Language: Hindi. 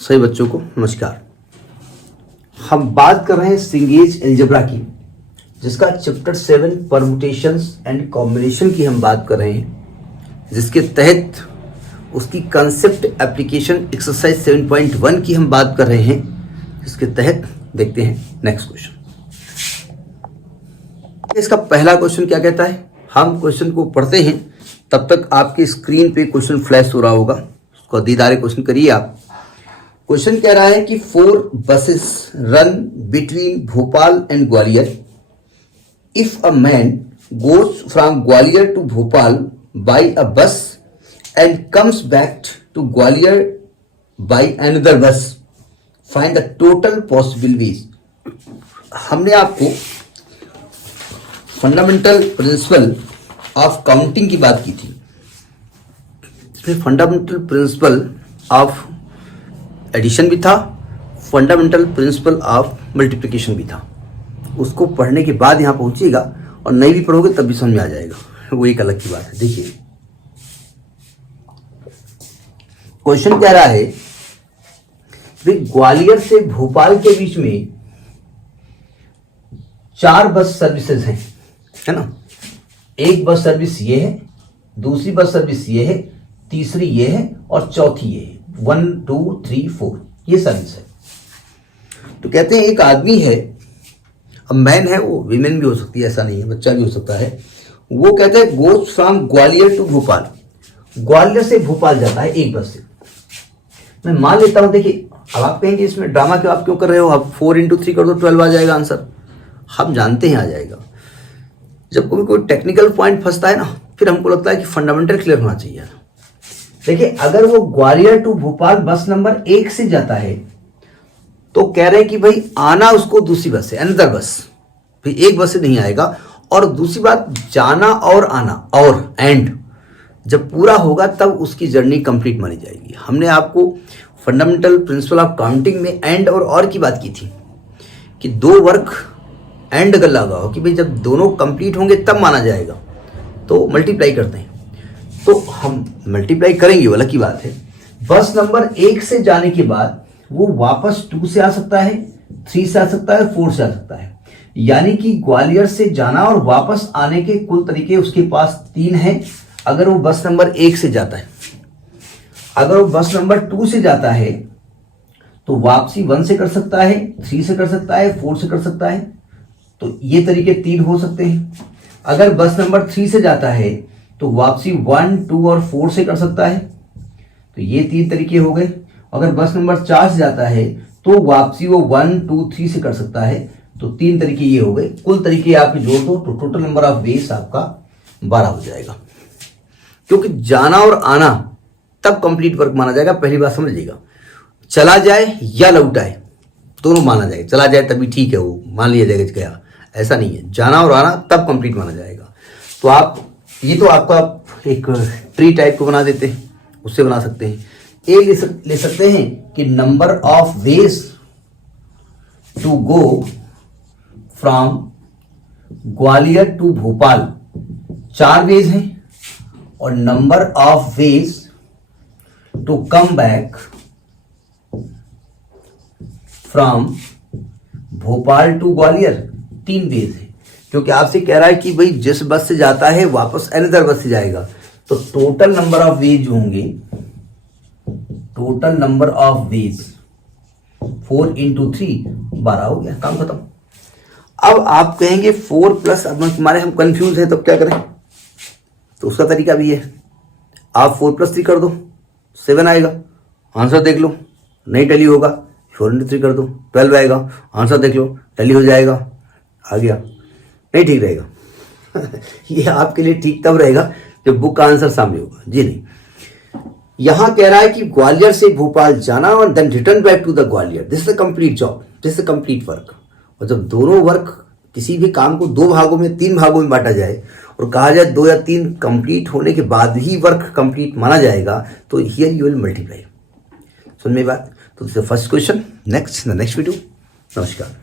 सभी बच्चों को नमस्कार। हम बात कर रहे हैं सिंगेज अलजेब्रा की, जिसका चैप्टर 7 परम्यूटेशंस एंड कॉम्बिनेशन की हम बात कर रहे हैं, जिसके तहत उसकी कंसेप्ट एप्लीकेशन एक्सरसाइज 7.1 की हम बात कर रहे हैं, जिसके तहत देखते हैं नेक्स्ट क्वेश्चन। इसका पहला क्वेश्चन क्या कहता है, हम क्वेश्चन को पढ़ते हैं, तब तक आपकी स्क्रीन पे क्वेश्चन फ्लैश हो रहा होगा, उसको दीदारे क्वेश्चन करिए आप। क्वेश्चन कह रहा है कि 4 buses run between Bhopal and Gwalior. If a man goes from Gwalior to Bhopal by a bus and comes back to Gwalior by another bus, find the total possible ways. हमने आपको फंडामेंटल प्रिंसिपल ऑफ काउंटिंग की बात की थी। इसमें फंडामेंटल प्रिंसिपल ऑफ एडिशन भी था, फंडामेंटल प्रिंसिपल ऑफ मल्टीप्लिकेशन भी था। उसको पढ़ने के बाद यहां पहुंचिएगा और नहीं भी पढ़ोगे तब भी समझ में आ जाएगा, वो एक अलग की बात है। देखिए क्वेश्चन कह रहा है कि ग्वालियर से भोपाल के बीच में 4 बस सर्विसेज हैं, है ना। एक बस सर्विस ये है, दूसरी बस सर्विस ये है, तीसरी ये है और चौथी ये है। 1 2 3 4 ये सर्विस है। तो कहते हैं एक आदमी है, अब मैन है, वो विमेन भी हो सकती है, ऐसा नहीं है, बच्चा भी हो सकता है। वो कहते हैं goes from Gwalior to Bhopal, Gwalior से भोपाल जाता है एक बस से। मैं मान लेता हूं, देखिए अब आप कहेंगे इसमें ड्रामा क्यों, आप क्यों कर रहे हो, आप 4 × 3 कर दो 12 आ जाएगा आंसर। हम जानते हैं आ जाएगा। जब कोई टेक्निकल पॉइंट फंसता है ना, फिर हमको लगता है कि फंडामेंटल क्लियर होना चाहिए। देखिए अगर वो ग्वालियर टू भोपाल बस नंबर 1 से जाता है तो कह रहे हैं कि भाई आना उसको दूसरी बस से, अनदर बस, भाई एक बस से नहीं आएगा। और दूसरी बात, जाना और आना और एंड जब पूरा होगा तब उसकी जर्नी कंप्लीट मानी जाएगी। हमने आपको फंडामेंटल प्रिंसिपल ऑफ काउंटिंग में एंड और की बात की थी कि 2 वर्क एंड अगर लगा हो कि भाई जब दोनों कंप्लीट होंगे तब माना जाएगा, तो मल्टीप्लाई करते हैं। तो हम मल्टीप्लाई करेंगे, वो अलग की बात है। बस नंबर 1 से जाने के बाद वो वापस 2 से आ सकता है, 3 से आ सकता है, 4 से आ सकता है। यानी कि ग्वालियर से जाना और वापस आने के कुल तरीके उसके पास 3 हैं अगर वो बस नंबर 1 से जाता है। अगर वो बस नंबर 2 से जाता है तो वापसी 1 से कर सकता है, 3 से कर सकता है, 4 से कर सकता है। तो ये तरीके 3 हो सकते हैं। अगर बस नंबर 3 से जाता है तो वापसी 1 2 और 4 से कर सकता है। तो ये 3 तरीके हो गए। अगर बस नंबर 4 से जाता है तो वापसी वो 1 2 3 से कर सकता है। तो 3 तरीके ये हो गए। कुल तरीके आपके जोड़ दो तो टोटल नंबर ऑफ वेज आपका 12 हो जाएगा। क्योंकि जाना और आना तब कंप्लीट वर्क माना जाएगा। पहली बात समझ लीजिएगा, चला जाए या लौट आए दोनों माना जाएगा। चला जाए तभी ठीक है, वो मान लिया जाएगा गया, ऐसा नहीं है। जाना और आना तब कंप्लीट माना जाएगा। तो आप ये तो आपका एक ट्री टाइप को बना देते हैं, उससे बना सकते हैं। ए ले सकते हैं कि number of ways to go from Gwalior to Bhopal 4 ways हैं, और number of ways to come back from Bhopal to Gwalior 3 ways है। क्योंकि आपसे कह रहा है कि भाई जिस बस से जाता है वापस अनदर बस से जाएगा, तो टोटल नंबर ऑफ वेज होंगे, टोटल नंबर ऑफ वेज 4 × 3 12 हो गया, काम खत्म। अब आप कहेंगे 4 प्लस, अब हमारे हम कंफ्यूज हैं, तब क्या करें? तो उसका तरीका भी है, आप 4 + 3 कर दो 7 आएगा, आंसर देख लो। नहीं टैली होगा 4 × 3 कर दो 12 आएगा, आंसर देख लो, टैली हो जाएगा, आ गया। नहीं ठीक रहेगा ये आपके लिए ठीक तब रहेगा जब बुक का आंसर सामने होगा। जी नहीं, यहां कह रहा है कि ग्वालियर से भोपाल जाना और then return back to the Gwalior, this is the complete job, this is the complete work. और जब दोनों वर्क, किसी भी काम को 2 भागों में 3 भागों में बांटा जाए और कहा जाए 2 या 3 कंप्लीट होने के बाद ही वर्क कंप्लीट माना जाएगा, तो हियर यू विल मल्टीप्लाई। सुन में बात। तो this is the first question. Next video. नमस्कार।